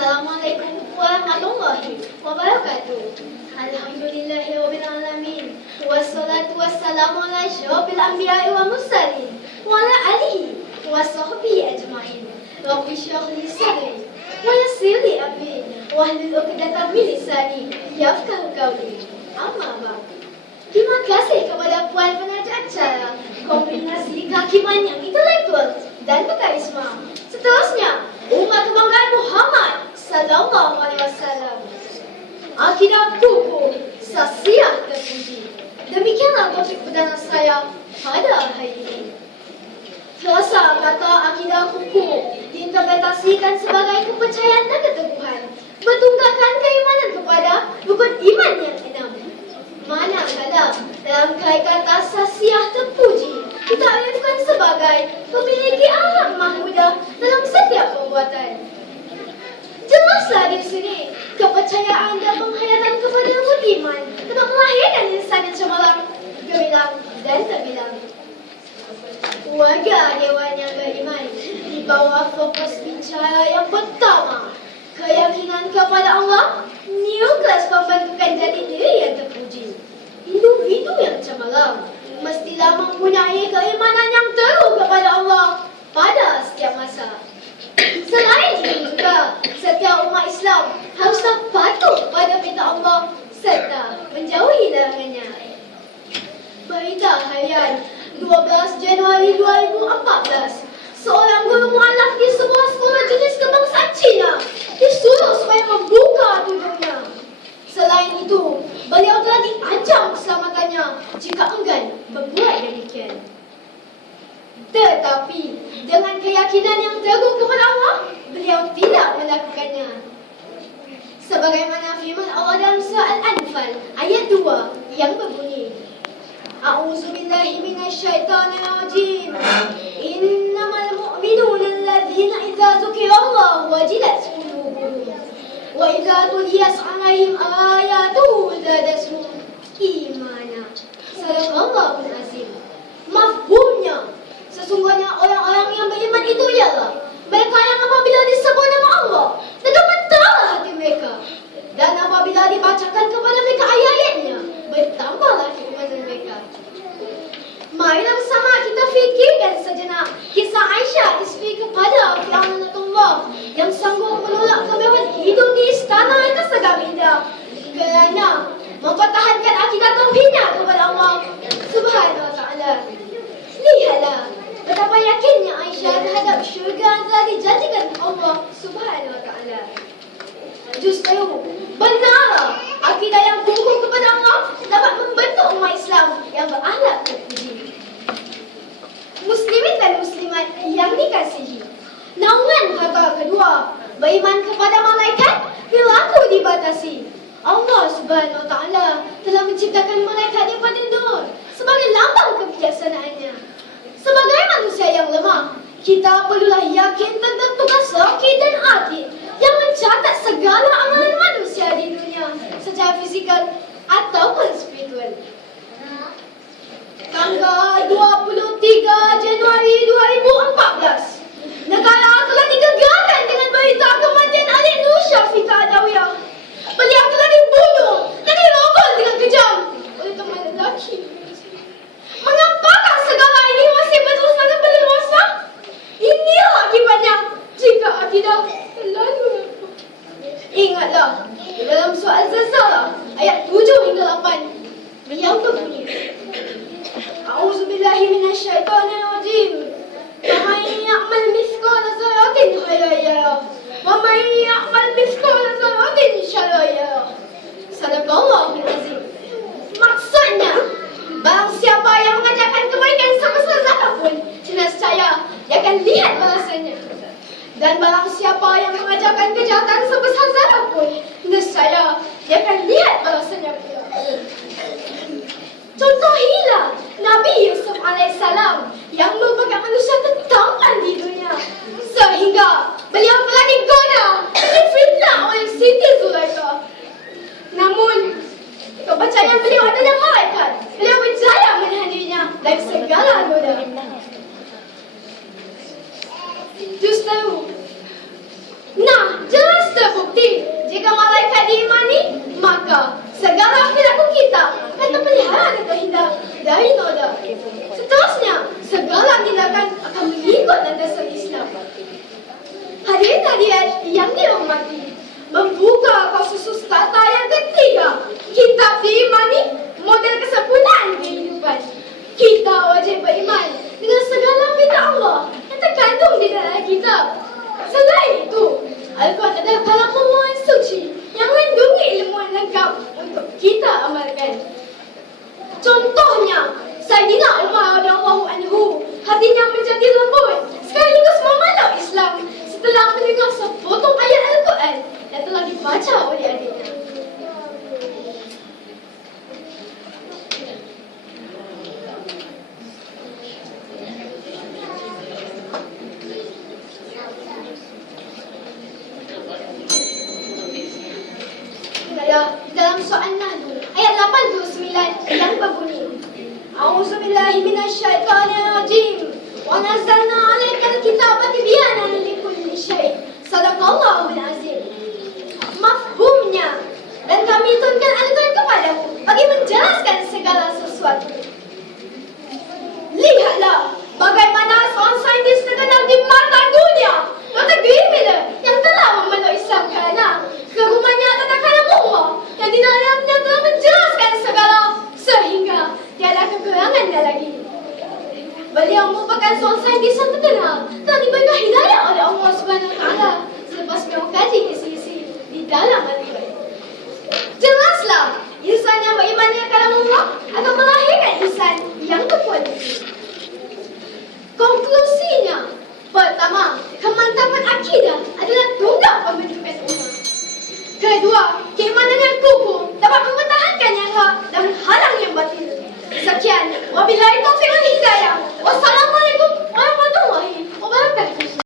Assalamualaikum warahmatullahi wabarakatuh. Alhamdulillahirabbil alamin. Wassalatu wassalamu ala asyrafil anbiya'i wal mursalin wa ala alihi wa sahbihi ajma'in. Rabbi shrah li sadri wa yassir li amri wahlul 'uqdatam min lisani yafqahu qawli. Amma ba'd. Terima kasih kepada Puan Penaja Acara Kombinasi Kehakiman yang intelektual dan berkarisma. Akidah kuku sasiah terpuji. Demikianlah topik perdana saya pada hari ini. Terasa kata akidah kuku diinterpretasikan sebagai kepercayaan dan keteguhan bertunggakan keimanan kepada rukun iman yang enam. Manakala dalam kait kata sasiah terpuji ditarifkan sebagai memiliki akhlak mahmudah dalam setiap perbuatan. Jelaslah di sini kepercayaan dan penghayatan kepada rukun iman dapat melahirkan insan yang cemerlang, gemilang dan terbilang. Warga dewan yang beriman di bawah fokus bicara yang pertama. Keyakinan kepada Allah nukleus pembentukan jati diri yang terpuji. Individu yang cemerlang mestilah mempunyai keimanan yang teguh kepada Allah pada setiap masa selain juga setiap umat Islam haruslah patuh pada perintah Allah serta menjauhi larangannya Berita harian 12 Januari 2014 Seorang guru mualaf di sebuah sekolah jenis kebangsaan Cina. Disuruh supaya membuka tudungnya. Selain itu, beliau telah diancam keselamatannya jika enggan berbuat demikian. Tetapi, dengan keyakinan yang teguh kepada Allah, beliau tidak melakukannya. Sebagaimana firman Allah dalam surah Al-Anfal ayat 2 yang berbunyi A'udzu billahi minasyaitonir rajim Innamal mu'minuna alladhina idza dzukirallahu wajilat qulubuhum wa idza tuliyat 'alaihim ayatuhu zadatuhum imana. Sallallahu alaihi wasallam Mafhumnya sesungguhnya orang-orang yang beriman itu ialah yang sanggup menolak kemewahan hidup di istana tersegam indah kerana mempertahankan akidah tauhidnya kepada Allah Subhanahu wa taala. Lihatlah betapa yakinnya Aisyah terhadap syurga yang telah dijanjikan Allah Subhanahu wa taala. Justru benar akidah yang kukuh kepada Allah dapat membentuk umat Islam yang berakhlak terpuji. Muslimin dan muslimat yang dikasihi. Naungan kata kedua, beriman kepada malaikat berlaku dibatasi. Allah Subhanahu Wa Taala telah menciptakan malaikat daripada nur sebagai lambang kebijaksanaannya. Sebagai manusia yang lemah, kita perlulah yakin tentang tugas zaki dan adil yang mencatat segala amalan manusia di dunia secara fizikal ataupun spiritual. Tanggal 23 Januari lihat balasannya pula. Contohilah Nabi Yusuf AS yang merupakan manusia tertampan di dunia. Sehingga beliau telah digoda dan difitnah oleh Siti Zulaikha. Namun, kepercayaan beliau adalah malaikat. Beliau berjaya menahan dirinya dari segala noda. Justru, nah jelas terbukti diimani, maka segala perilaku kita akan terpelihara dan terhindar dari noda. Seterusnya, segala tindakan akan mengikut landasan Islam. Hadirin hadirat yang dihormati, membuka kursus tata yang ketiga, kitab diimani, model kesempurnaan kehidupan. Kita wajib beriman dengan segala perintah Allah yang terkandung di dalam kitab. Selain itu, Al-Quran adalah kalam Allah yang suci yang melindungi ilmu yang lengkap untuk kita amalkan. Contohnya, Sayyidina Umar radhiyallahu anhu. Hatinya menjadi lembut. Sekaligus memeluk Islam. Setelah mendengar sepotong ayat Al-Quran yang telah dibaca oleh adiknya. Dalam soal Nahl ayat 89 yang berbunyi A'udzu billahi minasyaitonir rajim wa nazzalna 'alaikal kitaba tibyanan likulli syai' sadaqallahul azim. Mafhumnya. Dan kami turunkan Al-Quran kepadamu bagi menjelaskan segala sesuatu. Lihatlah bagaimana seorang saintis terkenal di mata dunia. Dr. Greenmiller yang telah memeluk Islam kerana kegumanya tentang kalam Allah yang di dalamnya telah menjelaskan segala sehingga tiada kekurangannya lagi. Merupakan seorang saintis yang terkenal telah diberikan hidayah oleh Allah Taala selepas mengkaji isi-isi di dalam Al-Quran. Jelaslah, insan yang beriman dengan kalam Allah akan melahirkan insan yang berkualitas. Konklusinya, pertama, kemantapan akidah adalah tunggal pembentukan umat. Kedua, keimanan yang kukuh dapat mempertahankan yang hak dan menghalang yang batil. Sakel, o bilardo fenomik daya. O sanal manetop